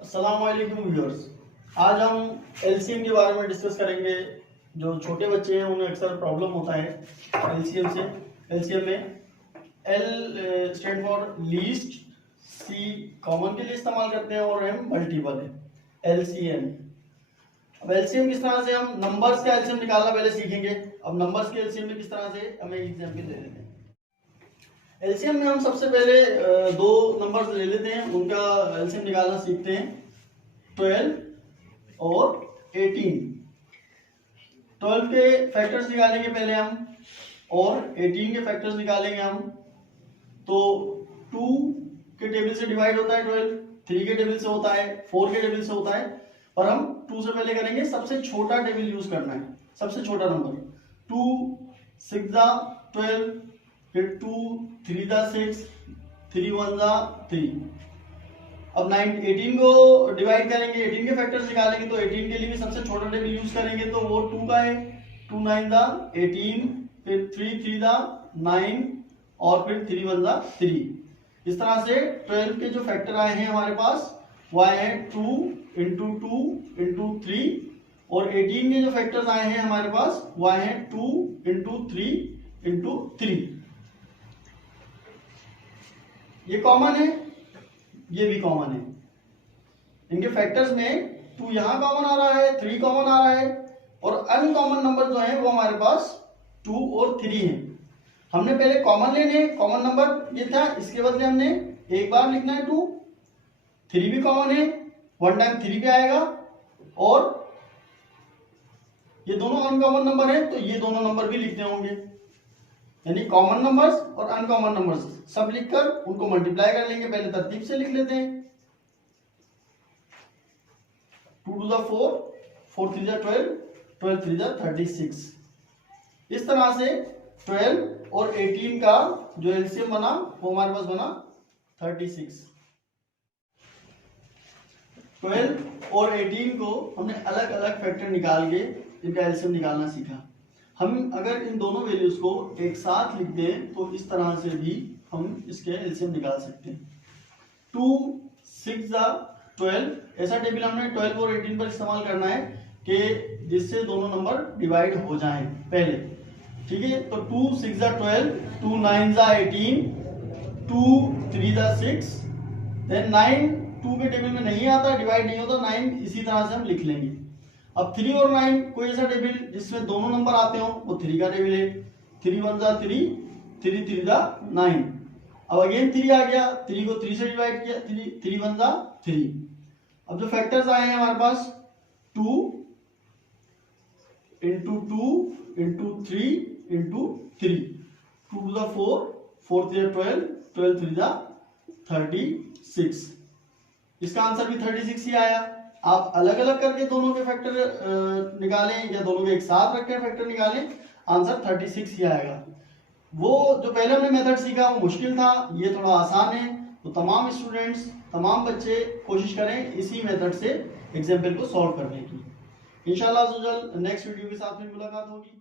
अस्सलाम वालेकुम व्यूअर्स। आज हम एलसीएम के बारे में डिस्कस करेंगे। जो छोटे बच्चे हैं उन्हें अक्सर प्रॉब्लम होता है एलसीएम में L stand for least, C common के लिए इस्तेमाल करते हैं और एम मल्टीपल है एलसीएम। अब एलसीएम किस तरह से हम नंबर्स का एलसीएम निकालना पहले सीखेंगे। अब नंबर्स के एलसीएम में किस तरह से हमें एग्जाम्पल ले लेते हैं। एलसीएम में हम सबसे पहले दो नंबर्स ले लेते हैं, उनका एलसीएम निकालना सीखते हैं। 12 और 18। 12 के फैक्टर्स निकालेंगे पहले हम और 18 के फैक्टर्स निकालेंगे हम। तो 2 के टेबल से डिवाइड होता है 12, 3 के टेबल से होता है, 4 के टेबल से होता है, पर हम 2 से पहले करेंगे। सबसे छोटा टेबल यूज करना है, सबसे छोटा नंबर। 2 6 12, फिर 2 3 6, 3 1 3। अब 18 को डिवाइड करेंगे, 18 के फैक्टर्स निकालेंगे। तो 18 के लिए भी सबसे छोटा टेबल यूज करेंगे, तो वो 2 का है। 2 9 18, फिर 3 3 9 और फिर 3 1 3। इस तरह से 12 के जो फैक्टर आए हैं हमारे पास वो आए हैं 2 इंटू 2 इंटू 3, और 18 के जो फैक्टर्स आए हैं हमारे पास वो आए हैं 2 इंटू 3 इंटू 3। ये कॉमन है, ये भी कॉमन है। इनके फैक्टर्स में 2 यहां कॉमन आ रहा है, 3 कॉमन आ रहा है, और अनकॉमन नंबर जो है वो हमारे पास 2 और 3 हैं। हमने पहले कॉमन लेने, कॉमन नंबर ये था, इसके बदले हमने एक बार लिखना है 2। 3 भी कॉमन है, 1 टाइम 3 पे आएगा, और ये दोनों अनकॉमन नंबर है, तो ये दोनों नंबर भी लिखने होंगे। यानी कॉमन नंबर्स और अनकॉमन नंबर्स सब लिखकर उनको मल्टीप्लाई कर लेंगे। पहले तरतीब से लिख लेते हैं। 2 2 4, 4 3 12, 12 3 36। इस तरह से 12 और 18 का जो एलसीएम बना वो हमारे पास बना 36। 12 और 18 को हमने अलग अलग फैक्टर निकाल के इनका एलसीएम निकालना सीखा। हम अगर इन दोनों वैल्यूज को एक साथ लिख दें तो इस तरह से भी हम इसके एलसीएम निकाल सकते हैं। 2 6 12, ऐसा टेबल हमने 12 और 18 पर इस्तेमाल करना है कि जिससे दोनों नंबर डिवाइड हो जाएं पहले। ठीक है, तो 2 6 12, 2 9 18, 2 3 6, देन 9 2 के टेबल में नहीं आता, डिवाइड नहीं होता, 9 इसी तरह से हम लिख लेंगे। अब 3 और 9 कोई ऐसा टेबल जिसमें दोनों नंबर आते हो वो 3 का टेबल है। 3 1 3, 3 3 9। अब अगेन 3 आ गया, 3 को 3 से डिवाइड किया, 3 1 3। अब जो फैक्टर्स आए हैं हमारे पास 2 इंटू 2 इंटू 3 इंटू 3। 2 2 4, 4 3 12, 12 3 36। इसका आंसर भी 36 ही आया। आप अलग अलग करके दोनों के फैक्टर निकालें या दोनों के एक साथ रखकर फैक्टर निकालें, आंसर 36 ही आएगा। वो जो पहले हमने मेथड सीखा वो मुश्किल था, ये थोड़ा आसान है। तो तमाम स्टूडेंट्स, तमाम बच्चे कोशिश करें इसी मेथड से एग्जाम्पल को सॉल्व करने की। इंशाल्लाह नेक्स्ट वीडियो के साथ में मुलाकात होगी।